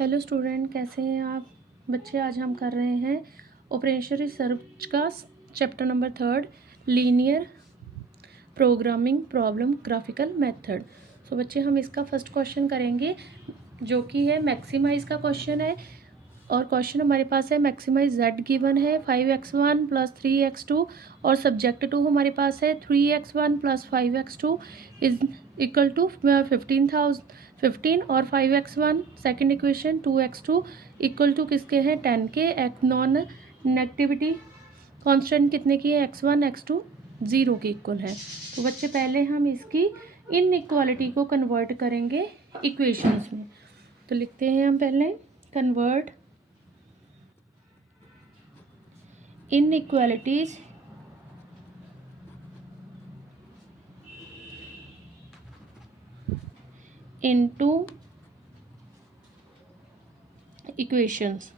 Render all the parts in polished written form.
Hello student, कैसे हैं आप बच्चे। आज हम कर रहे हैं ऑपरेशन रिसर्च का chapter number 3 linear programming problem graphical method. So बच्चे हम इसका फर्स्ट क्वेश्चन करेंगे जो कि है मैक्सिमाइज का क्वेश्चन है। और क्वेश्चन हमारे पास है मैक्सिमाइज z गिवन है 5x1 + 3x2 और सब्जेक्ट टू हमारे पास है 3x1 + 5x2 is equal to 15 और 5x1 second equation 2x2 equal to किसके हैं 10 के। एक नॉन नेगेटिविटी कांस्टेंट कितने की है x1 x2 0 के इक्वल है। तो बच्चे पहले हम इसकी इनइक्वालिटी को कन्वर्ट करेंगे इक्वेशंस में। तो लिखते हैं हम पहले convert inequalities into equations।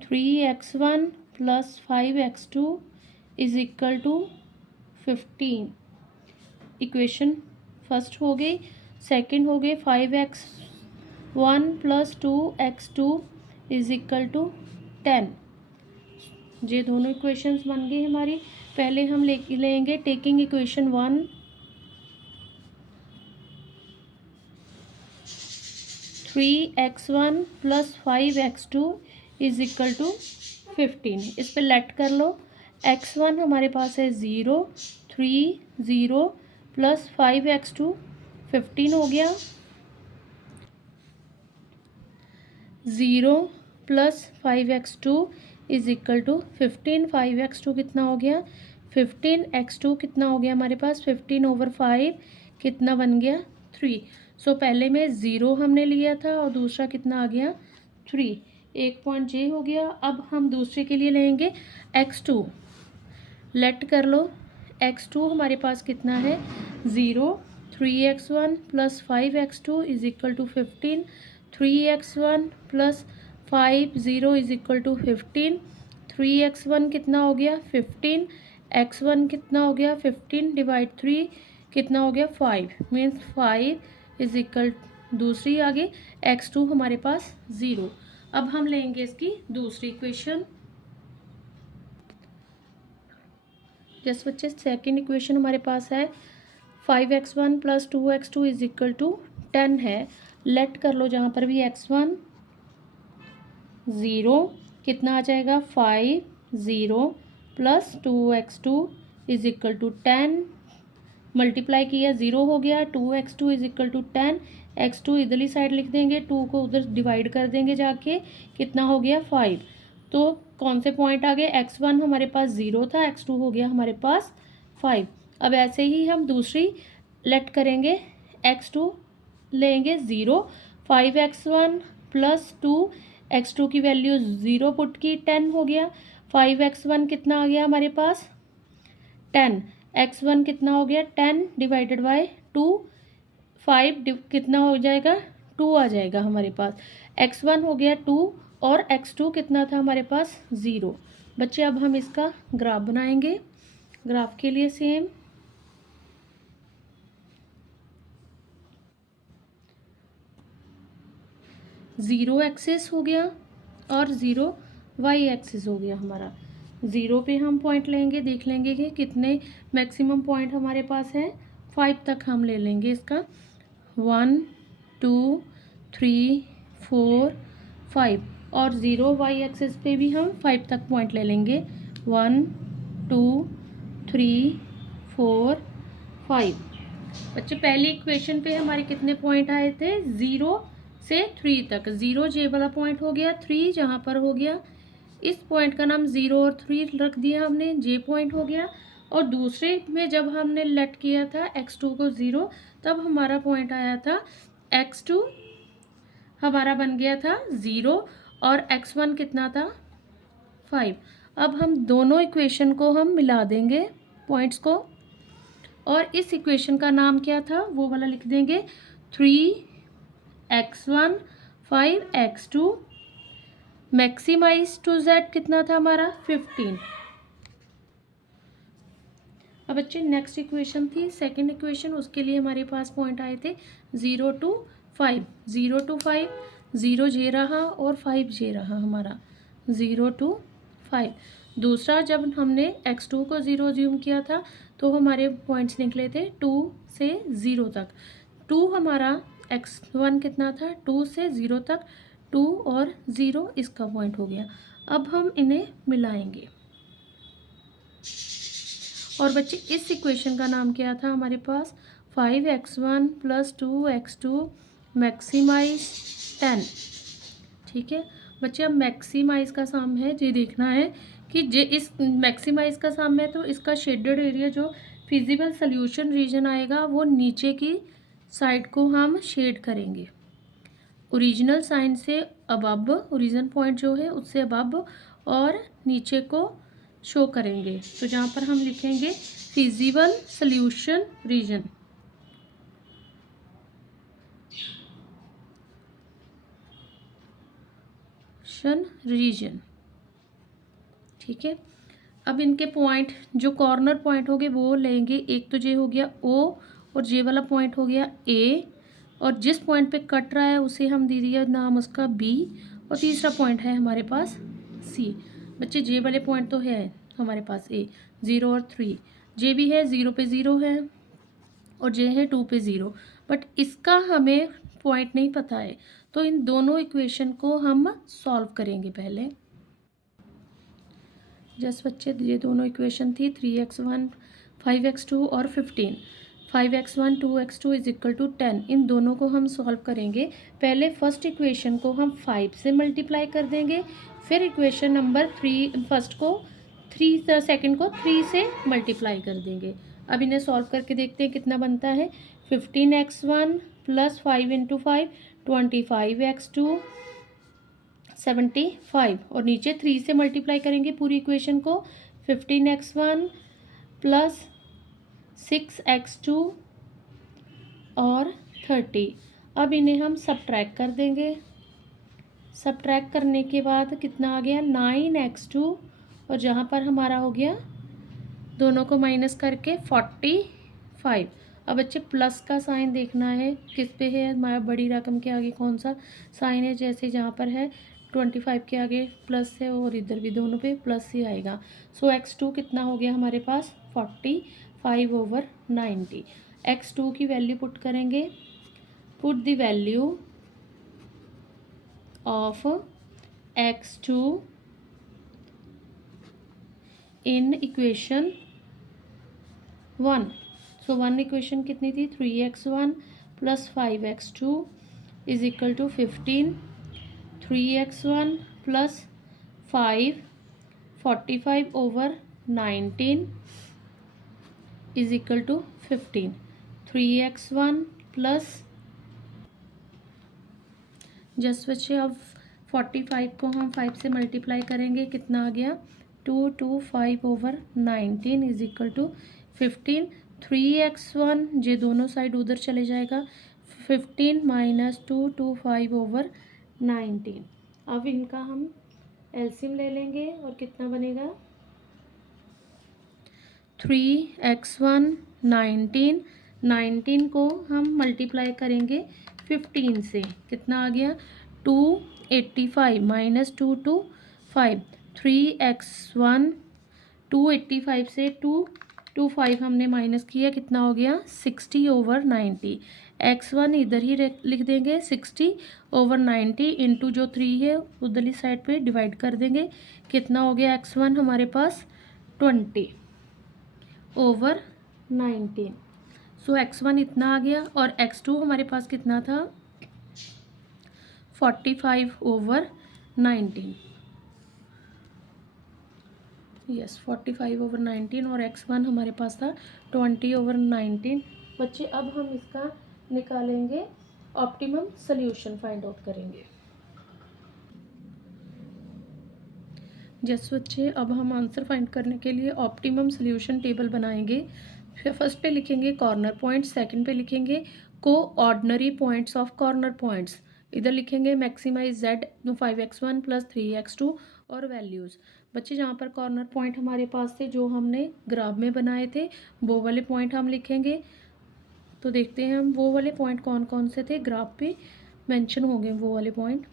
3x1 + 5x2 is equal to 15। Equation first हो गई। सेकंड हो गई 5x1 + 2x2 is equal to 10। ये दोनों इक्वेशंस बन गई हमारी। पहले हम लेंगे taking equation 1 3x1 + 5x2 is equal to 15। इस पर लेट कर लो। x1 हमारे पास है 0 3 0 + 5x2 15 हो गया। 0 + 5x2 is equal to 15। 5x2 कितना हो गया 15। x2 कितना हो गया हमारे पास 15/5 कितना बन गया 3। सो पहले में 0 हमने लिया था और दूसरा कितना आ गया 3। एक पॉइंट ये हो गया। अब हम दूसरे के लिए लेंगे x2। लेट कर लो। x2 हमारे पास कितना है 0 3x1 + 5x2 is equal to 15। 3x1 + 5 0 is equal to 15। 3x1 कितना हो गया 15। x1 कितना हो गया 15 / 3 कितना हो गया 5 मीन्स 5 इज इक्वल दूसरी आगे x2 हमारे पास 0। अब हम लेंगे इसकी दूसरी इक्वेशन। जैसे बच्चे सेकेंड इक्वेशन हमारे पास है 5x1 + 2x2 is equal to 10 है। लेट कर लो जहाँ पर भी x1 0 कितना आ जाएगा 5 0 + 2x2 is equal to 10। Multiply किया 0 हो गया 2x2 is equal to 10। x2 इधरली साइड लिख देंगे 2 को उधर डिवाइड कर देंगे जाके कितना हो गया 5। तो कौन से पॉइंट आ गए x1 हमारे पास 0 था x2 हो गया हमारे पास 5। अब ऐसे ही हम दूसरी लेट करेंगे x2 लेंगे 0 5x1 + 2 x2 की वैल्यू 0 पुट की 10 हो गया। 5x1 कितना आ गया हमारे पास 10। x1 कितना हो गया 10 / 2 5 कितना हो जाएगा 2 आ जाएगा हमारे पास। x1 हो गया 2 और x2 कितना था हमारे पास 0। बच्चे अब हम इसका ग्राफ बनाएंगे। ग्राफ के लिए सेम 0 एक्सिस हो गया और 0 वाई एक्सिस हो गया हमारा। 0 पे हम पॉइंट लेंगे, देख लेंगे कि कितने मैक्सिमम पॉइंट हमारे पास है 5 तक हम ले लेंगे इसका 1 2 3 4 5 और 0 वाई एक्सिस पे भी हम 5 तक पॉइंट ले लेंगे 1 2 3 4 5। बच्चे पहली इक्वेशन पे हमारे कितने पॉइंट आए थे 0 से 3 तक। 0 जे वाला पॉइंट हो गया 3 जहाँ पर हो गया इस पॉइंट का नाम 0 और 3 रख दिया हमने जे पॉइंट हो गया। और दूसरे में जब हमने लेट किया था x2 को 0 तब हमारा पॉइंट आया था x2 हमारा बन गया था 0 और x1 कितना था 5। अब हम दोनों इक्वेशन को हम मिला देंगे पॉइंट्स को और इस इक्वेशन का नाम क्या था वो वाला लिख देंगे 3x1 5x2 maximise to z कितना था हमारा 15। अब बच्चे नेक्स्ट इक्वेशन थी सेकंड इक्वेशन, उसके लिए हमारे पास पॉइंट आए थे 0 to 5, 0 to 5, 0 जे रहा और 5 जे रहा हमारा 0 to 5। दूसरा जब हमने x2 को 0 ज्यूम किया था तो हमारे पॉइंट्स निकले थे 2 से 0 तक। 2 हमारा x1 कितना था 2 से 0 तक, 2 और 0 इसका पॉइंट हो गया। अब हम इन्हें मिलाएंगे और बच्चे इस इक्वेशन का नाम क्या था हमारे पास 5x1 + 2x2 मैक्सिमाइज 10। ठीक है बच्चे, अब मैक्सिमाइज का सम है, ये देखना है कि जे इस मैक्सिमाइज का सम है तो इसका शेडेड एरिया जो फिजिबल सोल्यूशन रीजन आएगा वो नीचे की साइड को हम शेड करेंगे, ओरिजिनल साइन से अबब, ओरिजिन पॉइंट जो है उससे अबब, और नीचे को शो करेंगे। तो जहाँ पर हम लिखेंगे फिजिबल सोल्यूशन रीजन, रीजन। ठीक है, अब इनके पॉइंट जो कॉर्नर पॉइंट हो गए वो लेंगे। एक तो ये हो गया O और जे वाला पॉइंट हो गया A, और जिस पॉइंट पे कट रहा है उसे हम दे दिया नाम उसका B, और तीसरा पॉइंट है हमारे पास C। बच्चे जे वाले पॉइंट तो है हमारे पास A 0 और 3, जे भी है 0 पे 0 है और जे है 2 पे 0, बट इसका हमें पॉइंट नहीं पता है। तो इन दोनों इक्वेशन को हम सॉल्व करेंगे पहले। जस्ट बच्चे ये दोनों इक्वेशन थी 3x1 5x2 और 15, 5x1 2x2 = 10। इन दोनों को हम सॉल्व करेंगे। पहले फर्स्ट इक्वेशन को हम 5 से मल्टीप्लाई कर देंगे, फिर इक्वेशन नंबर 3 फर्स्ट को 3 सेकंड को 3 से मल्टीप्लाई कर देंगे। अब इन्हें सॉल्व करके देखते हैं कितना बनता है। 15x1 + 5 × 5 25x2 75, और नीचे 3 से मल्टीप्लाई करेंगे पूरी इक्वेशन को। 15x1 + 6x2 और 30। अब इन्हें हम सब्ट्रैक्ट कर देंगे। सब्ट्रैक्ट करने के बाद कितना आ गया 9x2, और जहाँ पर हमारा हो गया दोनों को माइनस करके 45। अब बच्चे प्लस का साइन देखना है किस पे है, हमारा बड़ी रकम के आगे कौन सा साइन है। जैसे जहाँ पर है 25 के आगे प्लस है और इधर भी दोनों पे प्लस ही आएगा। सो x2 कितना हो गया हमारे पास 45/90। x2 की वैल्यू पुट करेंगे, put the value of x2 in equation 1। So 1 equation कितनी थी 3x1 + 5x2 = 15, 3x1 + 5 45/19 = 15, 3x1 + just बच्चे अब 45 को हम 5 से मल्टीप्लाई करेंगे, कितना आ गया 225/19 = 15, 3x1 ये दोनों साइड उधर चले जाएगा 15 - 225/19। अब इनका हम एलसीएम ले लेंगे और कितना बनेगा 3x1 19, 19 को हम मल्टीप्लाई करेंगे 15 से, कितना आ गया 285 - 225, 3x1 285 से 225 हमने माइनस किया, कितना हो गया 60/90। x1 इधर ही लिख देंगे 60/90 इंटू जो 3 है उधरली साइड पे डिवाइड कर देंगे, कितना हो गया x1 हमारे पास 20/19। सो x1 इतना आ गया और x2 हमारे पास कितना था 45/19। यस 45/19 और x1 हमारे पास था 20/19। बच्चे अब हम इसका निकालेंगे ऑप्टिमम सोल्यूशन फाइंड आउट करेंगे। जैसे बच्चे अब हम आंसर फाइंड करने के लिए ऑप्टिमम सोल्यूशन टेबल बनाएंगे। फर्स्ट पे लिखेंगे कॉर्नर पॉइंट, सेकंड पे लिखेंगे कोऑर्डिनरी पॉइंट्स ऑफ कॉर्नर पॉइंट्स, इधर लिखेंगे मैक्सिमाइज z 5x1 + 3x2 और वैल्यूज़। बच्चे जहाँ पर कॉर्नर पॉइंट हमारे पास थे जो हमने ग्राफ में बनाए थे वो वाले पॉइंट हम लिखेंगे। तो देखते हैं हम वो वाले पॉइंट कौन कौन से थे, ग्राफ पे मेंशन होंगे वो वाले पॉइंट।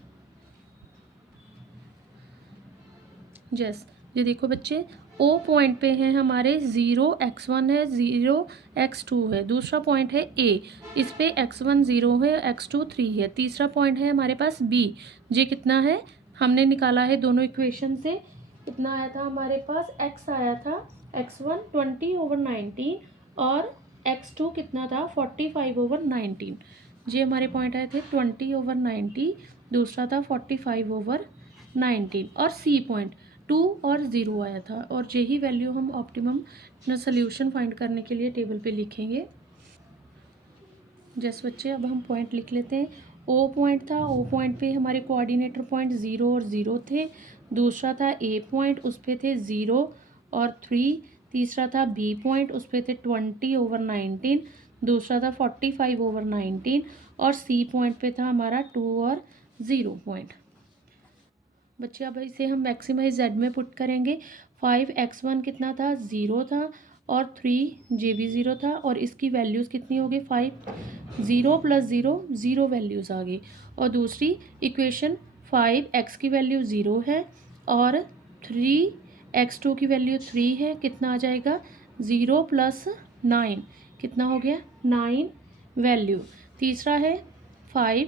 यस, ये देखो बच्चे, ओ पॉइंट पे है हमारे 0x1 है, 0x2 है। दूसरा पॉइंट है ए, इस पे x1 0 है, x2 3 है। तीसरा पॉइंट है हमारे पास बी, ये कितना है हमने निकाला है दोनों इक्वेशन से। कितना आया था हमारे पास, x आया था x1 20/19 और x2 कितना था 45/19। ये हमारे पॉइंट आए थे 20/90, दूसरा था 45/19 और सी पॉइंट 2 और 0 आया था। और यही वैल्यू हम ऑप्टिमम सोल्यूशन फाइंड करने के लिए टेबल पे लिखेंगे। जैसे बच्चे अब हम पॉइंट लिख लेते हैं। ओ पॉइंट था, ओ पॉइंट पे हमारे कोऑर्डिनेटर पॉइंट 0 और 0 थे। दूसरा था ए पॉइंट, उस पे थे 0 और 3। तीसरा था बी पॉइंट, उस पे थे 20/19। दूसरा था 45/19 और सी पॉइंट पे था हमारा 2 और 0 पॉइंट। बच्चे अब इसे हम मैक्सिमाइज जेड में पुट करेंगे। 5x1 कितना था, 0 था और 3 जे भी 0 था। और इसकी वैल्यूज़ कितनी हो गई, 5, 0 + 0 0 वैल्यूज़ आ गई। और दूसरी इक्वेशन 5x की वैल्यू 0 है और 3x2 की वैल्यू 3 है। कितना आ जाएगा, 0 + 9, कितना हो गया 9 वैल्यू। तीसरा है 5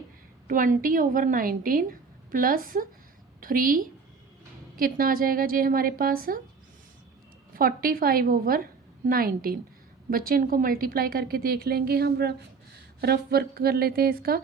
20/19 प्लस 3, कितना आ जाएगा जी हमारे पास 45/19। बच्चे इनको मल्टीप्लाई करके देख लेंगे हम, रफ वर्क कर लेते हैं इसका।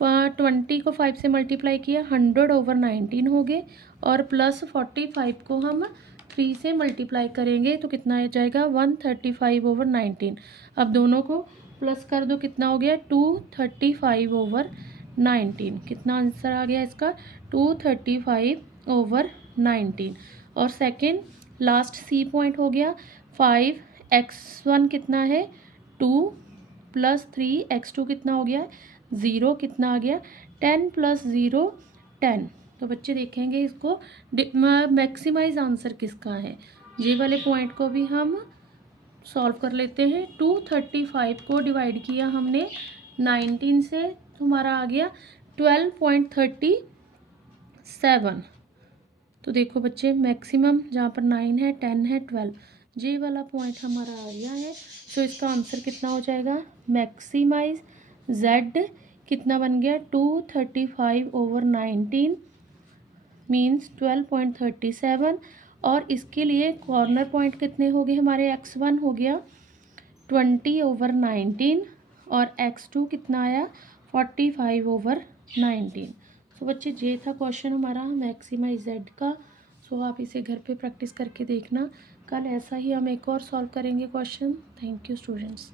20 को 5 से मल्टीप्लाई किया 100/19 हो गए और प्लस 45 को हम 3 से मल्टीप्लाई करेंगे तो कितना आ जाएगा 135/19। अब दोनों को प्लस कर दो, कितना हो गया 235/19। कितना आंसर आ गया इसका 235/19। और सेकेंड लास्ट सी पॉइंट हो गया 5x1 कितना है 2 + 3x2 कितना हो गया 0, कितना आ गया 10 + 0 10। तो बच्चे देखेंगे इसको मैक्सिमाइज आंसर किसका है। ये वाले पॉइंट को भी हम सॉल्व कर लेते हैं। 235 को डिवाइड किया हमने 19 से तो हमारा आ गया 12.37। तो देखो बच्चे, मैक्सिमम जहाँ पर 9 है, 10 है, 12, ये वाला पॉइंट हमारा आ गया है। तो इसका आंसर कितना हो जाएगा, मैक्सिमाइज जेड कितना बन गया 235/19 मीन्स 12.37। और इसके लिए कॉर्नर पॉइंट कितने हो गए हमारे, x1 हो गया 20/19 और x2 कितना आया 45/19। सो बच्चे ये था क्वेश्चन हमारा मैक्सिमाइज जेड का। सो आप इसे घर पे प्रैक्टिस करके देखना। कल ऐसा ही हम एक और सॉल्व करेंगे क्वेश्चन। Thank you students.